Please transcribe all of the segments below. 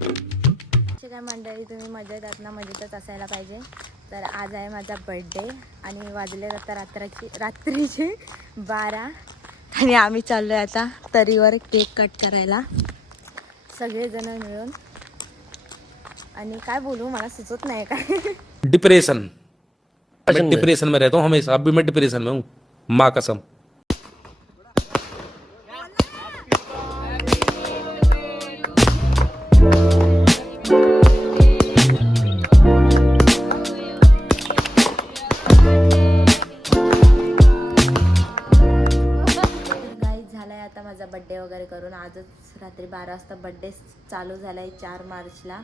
काय मंडळी, तुम्ही मजेत आहात ना? मजेतच असायला पाहिजे. तर आज आहे माझा बर्थडे आणि वाजले आता रात्रीचे 12 आणि आम्ही चाललो आहे आता तरीवर केक कट करायला सगळेजण मिळून. आणि काय बोलू मला सुचत नाही काय. डिप्रेशन, मैं डिप्रेशन में रहता हूँ हमेशा. अभी मैं डिप्रेशन में हूँ, माँ कसम. आता माझा बड्डे वगैरे करून आजच रात्री 12 वाजता बड्डे चालू झाला आहे 4 मार्चला.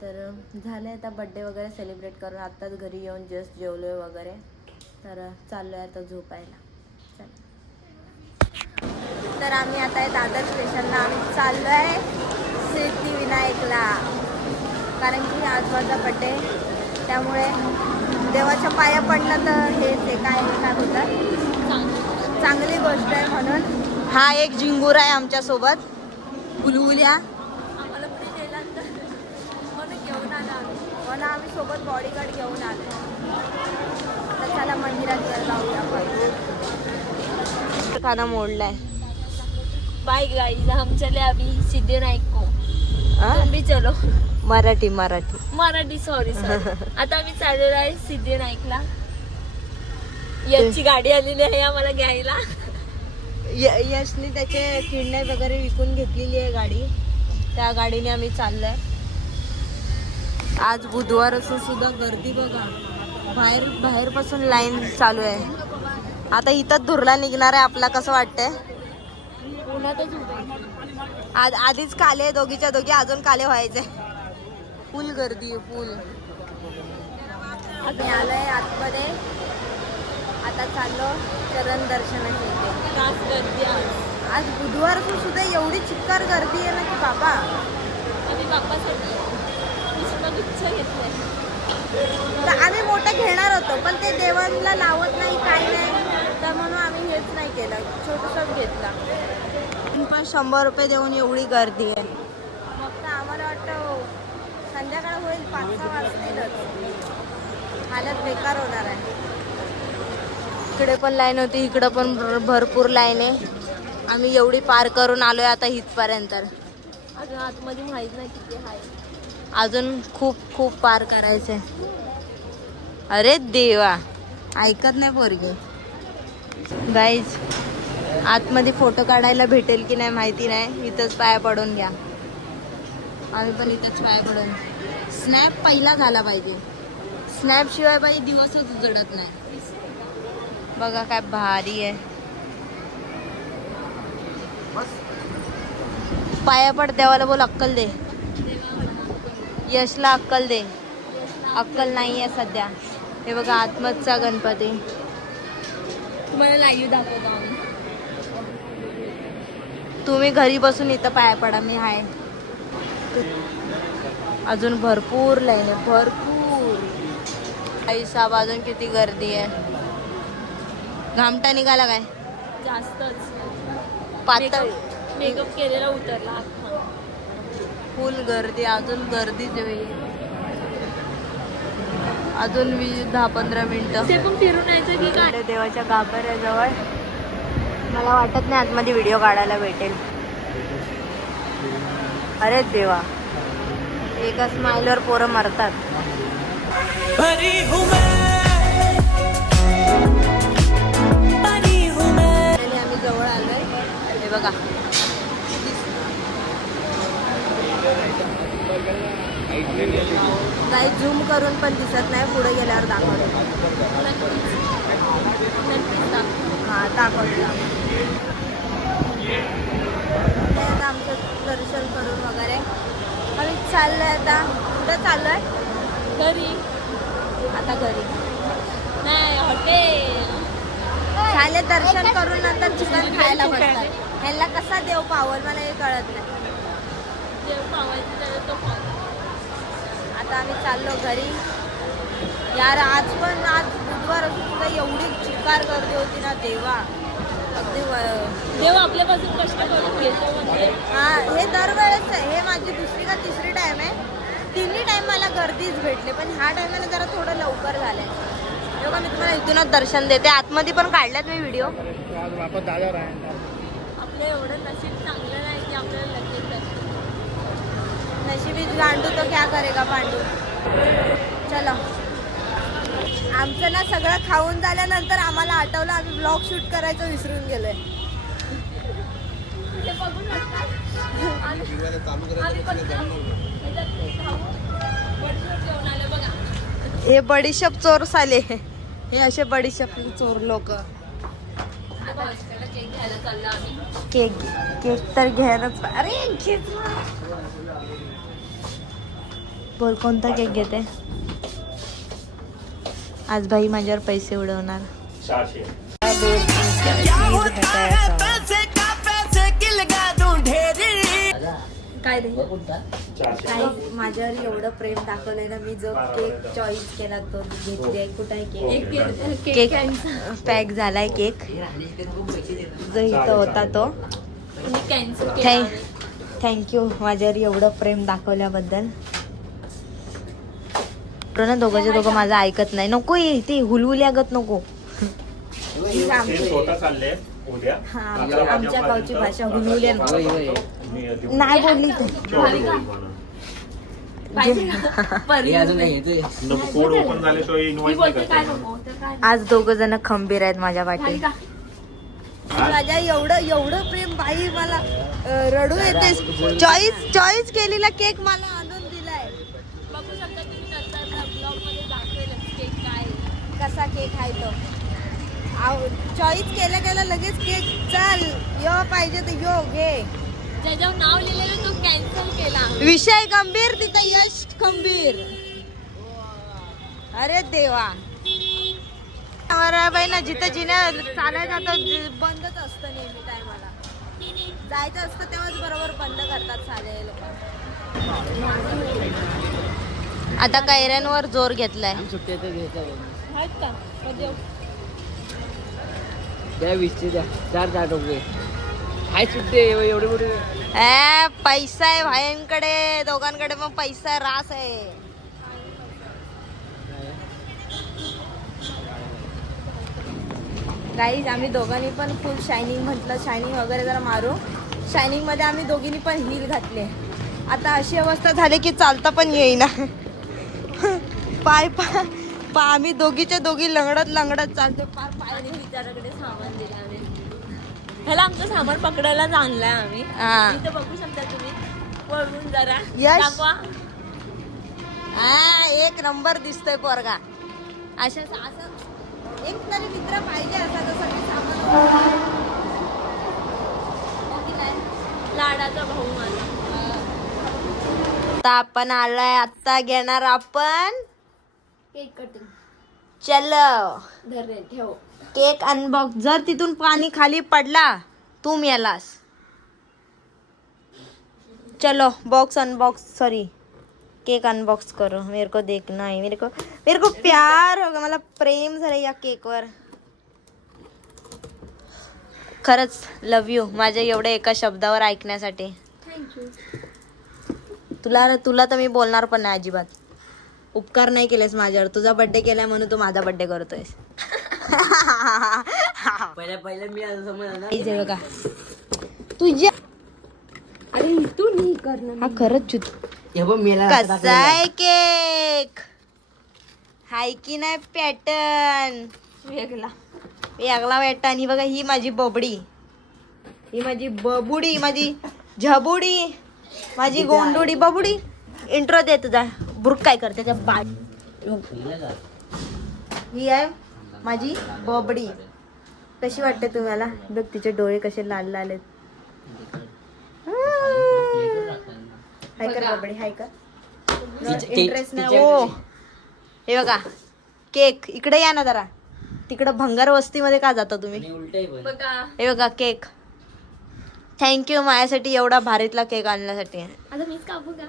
तर झालं आता बड्डे वगैरे सेलिब्रेट करून आत्ताच घरी येऊन जस्ट जेवलो आहे वगैरे. तर चाललो आहे आता झोपायला. तर आम्ही आता दादर स्टेशनला आम्ही चाललो आहे सिद्धिविनायकला, कारण की आज माझा बड्डे, त्यामुळे देवाच्या पाया पडलं तर हे काय बोलतात चांगली गोष्ट आहे म्हणून. हा एक झिंगूर आहे आमच्या सोबत, बुलबुल्या. आम्हाला पुढे गेल्यानंतर म्हणून घेऊन आला म्हणून आम्ही सोबत बॉडीगार्ड घेऊन आलो. तर त्याला मंदिरात जाऊया आपण. खाना मोडलाय. बाय गाइस, हम चले अभी सिद्धिविनायक को. तुम भी चलो. मराठी सॉरी. आता आम्ही चाललेलो आहे सिद्धिविनायकला. याची गाडी आलेली आहे आम्हाला घ्यायला. यशने त्याचे किडण्या वगैरे विकून घेतलेली आहे गाडी, त्या गाडीने आम्ही चाललोय. आज बुधवार असून सुद्धा गर्दी बघा, बाहेर पासून लाईन चालू आहे. आता इथंच धुरला निघणार आहे आपला. कसं वाटतंय? आधीच काले दोघीच्या दोघी, अजून काले व्हायचे. फुल गर्दी आहे, फुल. आम्ही आलोय आतमध्ये, आता चाललो चरण दर्शनाची. गर्दी आज बुधवार सुद्धा एवढी चिक्कार गर्दी आहे ना की बाबा. आम्ही बाप्पासाठी पुष्पगुच्छ घेतलाय. तर आम्ही मोठं घेणार होतो, पण ते देवांना लावत नाही काय नाही, तर म्हणून आम्ही हेच नाही केलं, छोटंसंच घेतला. पण 100 रुपये देऊन एवढी गर्दी आहे. मग तर आम्हाला वाटतं संध्याकाळ होईल, 5-6 वाजतीलच. हालत बेकार होणार आहे. इकडे पण लाईन होती, इकडं पण भरपूर लाईन आहे. आम्ही एवढी पार करून आलोय आता इथपर्यंत. अजून आतमध्ये माहित नाही किती आहे. अजून खूप पार करायचंय. अरे देवा, ऐकत नाही पोरगी. गाईज, आतमध्ये फोटो काढायला भेटेल की नाही माहिती नाही. इथंच पाया पडून घ्या. आम्ही पण इथंच पाया पडून. स्नॅप पहिला झाला पाहिजे, स्नॅप शिवाय बाई दिवसच उजडत नाही. बघा काय भारी आहे. पाया पड, देवाला बोल अक्कल दे. यशला अक्कल दे. अक्कल नाही आहे सध्या. हे बघा आत्मचा गणपती. तुम्हाला लाईव्ह दाखवतो आम्ही. तुम्ही घरी बसून इथं पाया पडा, मी आहे. अजून भरपूर लाईन आहे, भरपूर. आई साहेब, अजून किती गर्दी आहे. घामटा निघाला काय जास्तच. पातळ मेकअप केलेला उतरला. फुल गर्दी, अजून गर्दीच होईल. अजून 10-15 मिनिटं. ते पण फिरून यायचं की काय. देवाच्या गाभाऱ्याजवळ. मला वाटत नाही आतमध्ये व्हिडिओ काढायला भेटेल. अरे देवा, एका स्माईलवर पोरं मरतात. आम्ही जवळ आलोय, हे बघा. काही झूम करून पण दिसत नाही, पुढे गेल्यावर दाखवतो. हा दाखवतो. आमचं दर्शन करून वगैरे आम्ही चाललोय आता. कुठं चाललोय? घरी. आता घरी नाही, हॉटेल. झाले दर्शन करून नंतर चिकन खायला बसतात. ह्यांना कसा देव पावल मला हे कळत नाही. देव पावायचं त्याला तो पाव. आता आम्ही चाललो घरी. यार आज बुधवार असून सुद्धा एवढी चिकार गर्दी होती ना देवा. अगदी देव आपल्यापासून कष्ट करून घेतो म्हणजे. हा, हे दरवेळेस आहे. हे माझी दुसरी का तिसरी टायमाला गर्दीच भेटले, पण ह्या टायमाला जरा थोडं लवकर झालंय. तेव्हा मी तुम्हाला इथूनच दर्शन देते. आतमध्ये पण काढल्यात मी व्हिडिओ. आपलं एवढं नशीब चांगलं नाही की आपल्याला लगेच दर्शन. नशीबी गांडू तो क्या करेगा पांडू. चलो, आमचं ना सगळं खाऊन झाल्यानंतर आम्हाला आठवलं आम्ही ब्लॉग शूट करायचं विसरून गेलोय. ते बघू शकता. आम्ही फक्त ह्याच्यात खाऊ, बडीशेप घेऊन आलो बघा. हे बडीशेप चोर साले, हे असे बडीशेप चोर लोक. आता हॉस्टेलला केक घ्यायला चाललो आम्ही. केक केक तर घ्यायलाच. अरे घेत बोल, कोणता केक घेते आज? भाई माझ्यावर पैसे उडवणार. काय रे काय माझ्यावर एवढं प्रेम दाखवलंय ना. मी जो केक चॉईस केला तो घेतली. कुठं आहे केक? केक पॅक झालाय केक जो इथं होता तो. कॅन्सल केला. थँक्यू माझ्यावर एवढं प्रेम दाखवल्याबद्दल. ना दोघंचे दोघं माझं ऐकत नाही. नको ते हुलहुल्यागत नको. आमच्या गावची भाषा हुलहुल्या नाही बोलली तर. आज दोघ जण खंबीर आहेत माझ्या पाठी. माझ्या एवढं प्रेम बाई, मला रडू येते. चॉईस केलेला केक मला आणून दिलाय. बघू शकता तुम्ही नंतर ब्लॉग मध्ये दाखवेल केक काय कसा केक आहे तो. चॉईस केल्या लगेच केक चल यो पाहिजे तर यो घे. ज्याच्यावर नाव लिहिलेलं तो कॅन्सल केला. विषय गंभीर, तिथं यश खंबीर. अरे देवा. बाई ना जिथं जिने चालायचं जातं बंदच असतं नेहमी टायमाला. जायचं असतं तेव्हाच बरोबर बंद करतात साले लोक. आता कैऱ्यांवर जोर घेतलाय. आहेत का म्हणजे द्या 20चे द्या 4 रुपये. हाय सुट्टे एवढे मोठे. पैसा आहे भायांकडे, दोघांकडे पण पैसा रास आहे. गाईज आम्ही दोघांनी पण फुल शायनिंग म्हटलं, शायनिंग वगैरे जरा मारू. शायनिंग मध्ये आम्ही दोघींनी पण हिल घातले. आता अशी अवस्था झाली की चालता पण येईना. पाय आम्ही दोघीच्या दोघी लंगडत चालतो. पार पाय बिचाराकडे सामान दिलं आम्ही. ह्याला आमचं सामान पकडायलाच आणलंय आम्ही. इथं बघू शकता तुम्ही वळून जरा यश. दाखवा. एक नंबर दिसतोय पोरगा. असं एक तरी मित्र पाहिजे असा जसं काही सामान. लाडाचा भाऊ माझा. आता आपण आलाय, आता घेणार आपण केक कटिंग. चलो धर रे, ठेव. Cake unbox. जर तिथून पाणी खाली पडला तू मेलास. चलो box unbox, sorry cake unbox करो. मेरे को देखना है, मेरे को प्यार होगा. मला प्रेम झालं या केकवर. खरंच लव यू माझ्या एवढ्या एका शब्दावर ऐकण्यासाठी. थँक्यू. तुला तर मी बोलणार पण नाही अजिबात. उपकार नाही केलेस माझ्यावर. तुझा बर्थडे केलाय म्हणून तू माझा बर्थडे करतोयस. पहिला मी आज समजलं ना. हे बघा तुझ्या. अरे तू नाही करणार. हा खरंच चुत. हे बघ मेला कसा आहे केक? हाय की नाही पॅटर्न वेगळा. वेगळा पॅटर्न. ही बघा, ही माझी बबडी, ही माझी बबुडी, माझी झबुडी, माझी गोंडुडी बबुडी. इंट्रो दे तुझा. बुरक काय करते त्या बाय. ही आहे माझी बबडी. कशी वाटते तुम्हाला? बघ तिचे डोळे कसे लाल लाल आहेत. हाय कर बबडी, हाय कर. इंटरेस्ट नाही. ओ हे बघा केक. इकडे या ना जरा. तिकडं भंगार वस्तीमध्ये का जाता तुम्ही? बघा हे बघा केक. थँक्यू माझ्यासाठी एवढा भारीतला केक आणण्यासाठी. आता मीच कापू का?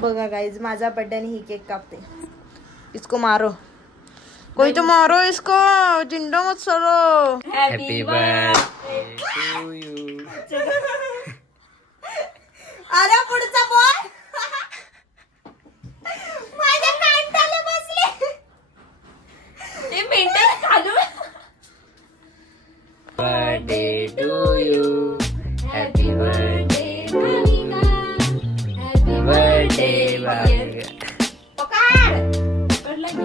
बघा गाइज, माझा बर्थडे आणि ही केक कापते. इसको मारो, कोई तो मारो इसको. जिंदा मत सरो. Happy birthday to you. अरे पुढचा बॉय. पकडला की?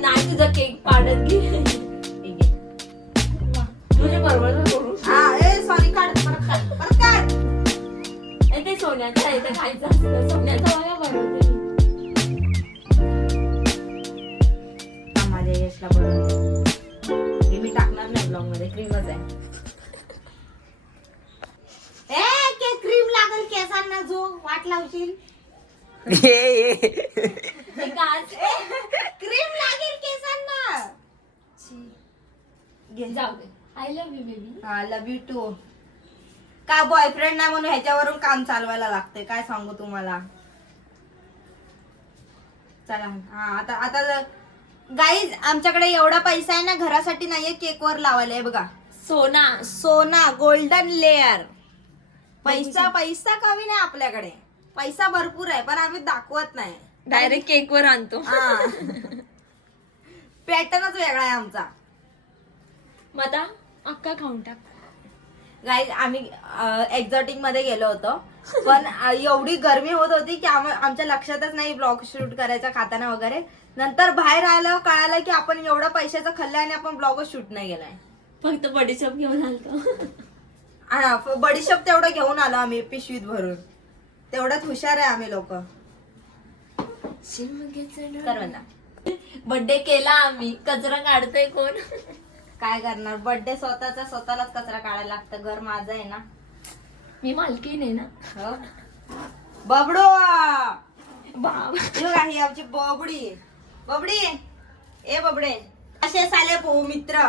नाही तुझा केक पाडत घे. तुझे बरोबर करू. सॉरी काढ परत काढ. ते सोन्याचं आहे, ते खायचं असतं. सोन्याचं बघा बरोबर. माझ्या यशला बरोबर मी टाकणार नाही ब्लॉग मध्ये, क्रीमच आहे. क्रीम लागल केसांना, जो वाट लावशील. क्रीम लागेल केसांना. जाऊ दे. I love you baby. हा लव्ह यू टू. का बॉयफ्रेंड नाही म्हणून ह्याच्यावरून काम चालवायला लागते, काय सांगू तुम्हाला. चला हा आता गाईज आमच्याकडे एवढा पैसा आहे ना, घरासाठी नाहीये केक वर लावायला. बघा सोना गोल्डन लेअर. पैसा कमी नाही आपल्याकडे, पैसा भरपूर आहे पण आम्ही दाखवत नाही. डायरेक्ट केक वर आणतो. पॅटर्नच वेगळा आहे आमचा. मग आता अक्का खाऊन टाक. गाईज आम्ही एक्झॉटिक मध्ये गेलो होतो, पण एवढी गरमी होत होती की आमच्या लक्षातच नाही ब्लॉग शूट करायचा खाताना वगैरे. नंतर बाहेर आलं कळालं की आपण एवढा पैशाचं खाल्लं आणि आपण ब्लॉगच शूट नाही केलाय. फक्त बडीशॉप घेऊन आलतो. बडीशॉप तेवढं घेऊन आलो आम्ही पिशवीत भरून. तेवढ्यात हुशार आहे आम्ही लोक. बर्थडे केला आम्ही, कचरा काढतोय कोण. काय करणार, बर्थडे स्वतःलाच कचरा काढायला लागतं. घर माझं आहे ना, मी मालकीन आहे ना. बबडो बाबा ही आमची बबडी ए बबडे. असे साले भाऊ मित्र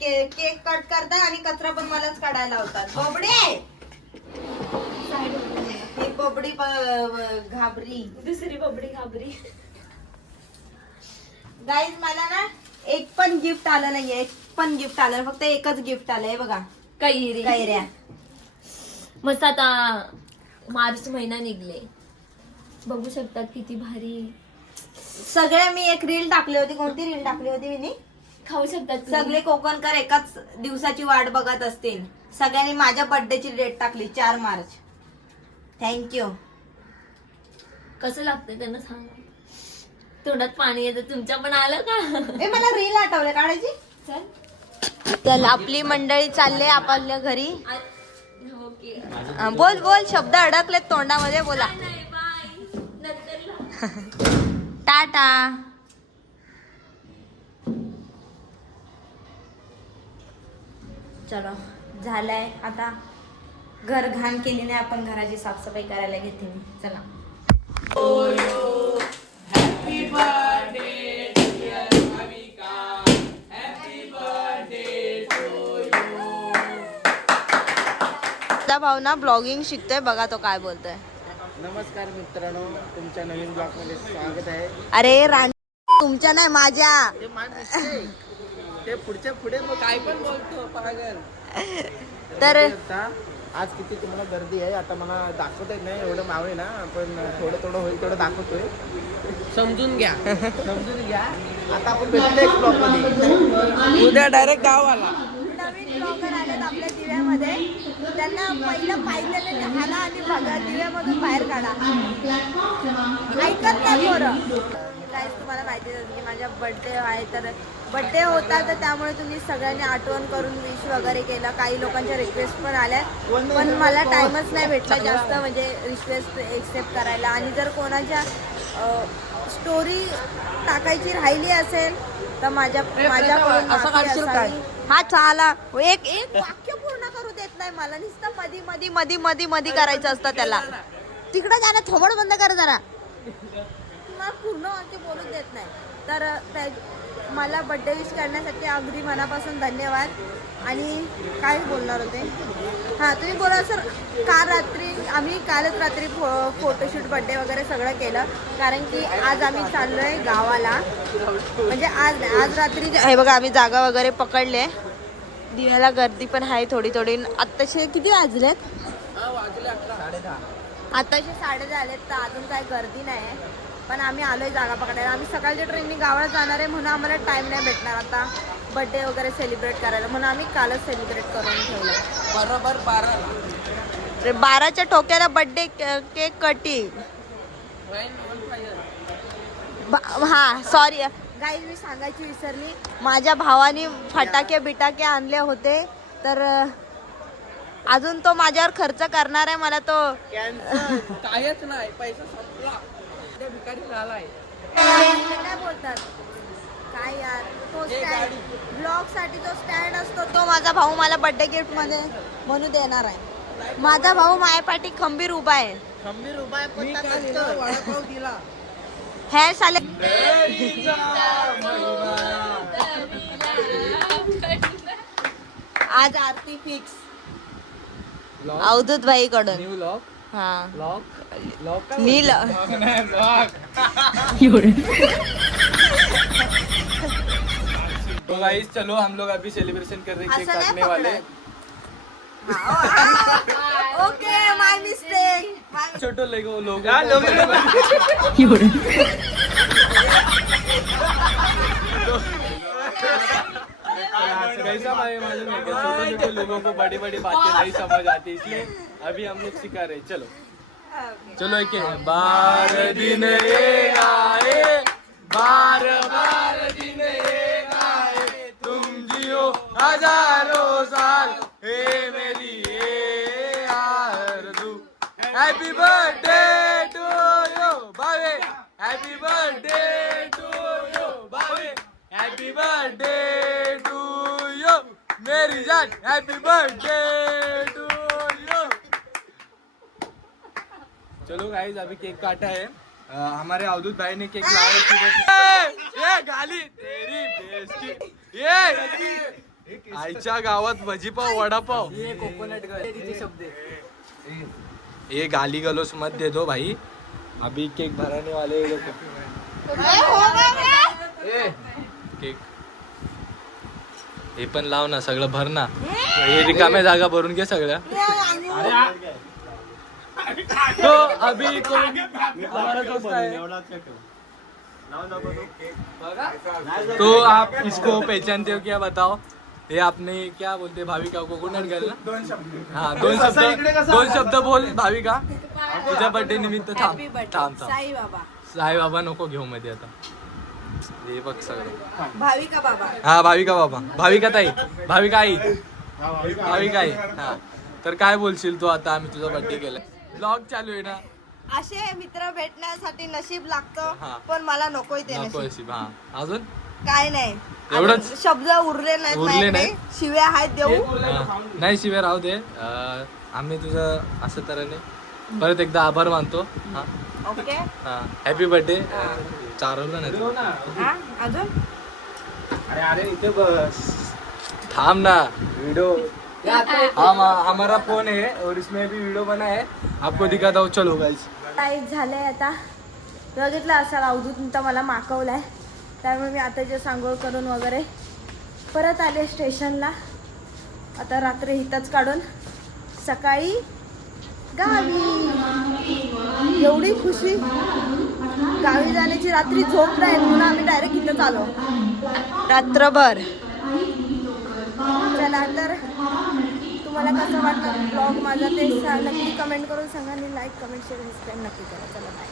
केक कट करतात आणि कचरा पण मलाच काढायला लावतात. बबडे ही बबडी घाबरी. दुसरी बबडी घाबरी. गाईज मला ना एक पण गिफ्ट आलं नाहीये, फक्त एकच गिफ्ट आलंय. बघा कैऱ्या. मस्त आता मार्च महिना निघले, बघू शकतात किती भारी. सगळे मी एक रील टाकली होती. कोणती रील टाकली होती मी? खाऊ शकतात सगळे कोकणकर एकाच दिवसाची वाट बघत असतील. सगळ्यांनी माझ्या बर्थडेची डेट टाकली 4 मार्च. थँक्यू. कसं लागतंय त्यांना सांगा. तोंडात पाणी येतं. तुमच्या पण आलं का? मला रील आठवलं काढायची. चल आपली मंडळी चालले आपल्या घरी. ओके. बोल शब्द अडकलेत तोंडामध्ये. बोला बाय. नंतर टाटा. चलो झालंय आता. घर घाण केली नाही आपण, घराची साफसफाई करायला घेते मी. चला. भाऊ ना ब्लॉगिंग शिकतोय, बघा तो काय बोलतोय. नमस्कार मित्रांनो, तुमच्या नवीन ब्लॉग मध्ये स्वागत आहे. अरे तुमच्या नाही माझ्या. ते पुढच्या पुढे मग काय पण बोलतो पागल. तर आज किती तुम्हाला गर्दी आहे आता मला दाखवता येत नाही, एवढं मावळे ना, पण थोडं होईल तेवढं दाखवतोय. समजून घ्या. आता आपण भेटलो एक ब्लॉग मध्ये, उद्या डायरेक्ट गाव आला. नवीन ब्लॉगर आलेत आपल्या दिव्यामध्ये. त्यांना पहिलं पाहिलं हाला आणि बघा दिव्यामधून बाहेर काढा. ऐकत नाही पोरं. काय तुम्हाला माहिती आहे की माझा बर्थडे आहे, तर बर्थडे होता तर त्यामुळे तुम्ही सगळ्यांनी आठवण करून विश वगैरे केलं. काही लोकांच्या रिक्वेस्ट पण आल्या, पण मला टाइमच नाही भेटला जास्त म्हणजे रिक्वेस्ट एक्सेप्ट करायला. आणि जर कोणाच्या स्टोरी टाकायची राहिली असेल तर माझ्याकडून माफी असावी. हा चाला. एक वाक्य पूर्ण करू देत नाही मला. नुसतं मधी करायचं असतं त्याला. तिकडे जाणं थोबड बंद कर जरा. मला पूर्ण वाक्य बोलू देत नाही. तर मला बर्थडे विश करण्यासाठी अगदी मनापासून धन्यवाद. आणि काय बोलणार होते, तुम्ही बोला सर. कालच रात्री फोटोशूट बर्थडे वगैरे सगळं केलं, कारण की आज आम्ही चाललोय गावाला. म्हणजे आज रात्री हे बघा आम्ही जागा वगैरे पकडले. दिव्याला गर्दी पण आहे थोडी. आत्ताशे किती वाजलेत? आत्ताशे 10:30 झालेत, तर अजून काय गर्दी नाही. पण आम्ही आलोय जागा पकडायला. आम्ही सकाळच्या ट्रेननी गावाला जाणार आहे, म्हणून आम्हाला टाइम नाही भेटणार आता बर्थडे वगैरे सेलिब्रेट करायला. म्हणून आम्ही कालच सेलिब्रेट करून ठेवलं. बरोबर 12ला. 12च्या ठोक्याला बर्थडे केक कटिंग. हा सॉरी गाईज, मी सांगायची विसरली. माझ्या भावाने फटाके बिटाके आणले होते, तर अजून तो माझ्यावर खर्च करणार आहे. मला तो कायच नाही, पैसा संपला, त्या भिकारी झालाय. काय बोलतात काय यार, तो स्टँड ब्लॉग साठी जो स्टँड असतो तो माझा भाऊ मला बर्थडे गिफ्ट मध्ये म्हणून देणार आहे. माझा भाऊ माझ्यापाठी खंबीर उभा आहे. खंबीर उभा आहे, पण वडापाव दिला. हे साले आज आरती फिक्स अवधूत भाई कडून. न्यू लॉक हा लॉक नील तो गाइस चलो हम लोग अभी सेलिब्रेशन कर रहे हैं, केक असं नाही काटने वाले. ओके माय मिस्टेक. छोटो लेगो लोग कैसा भाई मालूम है क्या, छोटे छोटे लोगों को बड़ी बड़ी बातें नहीं समझ आती, इसलिए अभी हम लोग सिखा रहे. चलो चलो एक बार दिन एक आए, बार बार दिन एक आए, तुम जियो हजारों साल, हे मेरी ये आरज़ू. Happy birthday to you babe, happy birthday to you babe, happy birthday to you मेरी जान, हैप्पी बर्थडे टू यू. चलो गाइस अभी केक काटा है. हमारे अवधूत भाई ने केक लाया. ये गाली तेरी बेस की, ये आईच्या गावात भजीपाव वडापाव, ये कोकोनट शब्द. ये गाली गलोच मत दे दो भाई. अभी केक भराने वाले ये लोग. केक हे पण लाव ना, सगळं भर ना. हे रिकाम्या जागा भरून घे सगळ्या. तो अभी कोई हमारा दोस्त है, तो आप इसको पहचानते हो क्या, बताओ. हे आपने क्या बोलते भाविका कोकोनट गर्ल ना. हा दोन शब्द बोल भाविका. तुझ्या बर्थडे निमित्त थांब थांब थांब. साई बाबा साई बाबा नको घेऊ मध्ये आता. हे बघ सगळं. भाविका बाबा. हा भाविका बाबा, भाविका ताई, भाविका आई, भाविका आई. हा तर काय बोलशील तू आता, आम्ही तुझा बर्थडे केलाय, ब्लॉग चालू आहे ना. असे मित्र भेटण्यासाठी नशीब लागतं, हा. पण मला नकोय ते नको नशीब. अशी. हा अजून काय नाही एवढंच? अजून शब्द उरले नाहीत उरले माझ्याकडे. नाहीत? शिव्या आहेत देऊ. हा. नाही शिवाय राहू दे. आम्ही तुझं असं तऱ्हेने परत एकदा आभार मानतो. हा ओके. हा हॅपी बर्थडे. चारवलं नाही तू. हा अजून अरे अरे इथे बस. थांब ना. वीडियो हमारा फोन है और इसमें भी वीडियो बना है, आपको दिखाता हूँ. चलो गाइस. टाईप झालंय आता. बघितलं असाल अवधूत तर मला माकवलाय, त्यामुळे मी आता जे सांगोळ करून वगैरे परत आले स्टेशनला. आता रात्री हितच काढून सकाळी गावी. एवढी खुशी, गावी जाण्याची. रात्री झोप नाही म्हणून आम्ही डायरेक्ट इथंच आलो रात्रभर. चला तर तुम्हाला कसं वाटलं ब्लॉग माझा ते नक्की कमेंट करून सांगा आणि लाईक कमेंट शेअर सबस्क्राईब नक्की करा. चला बाय.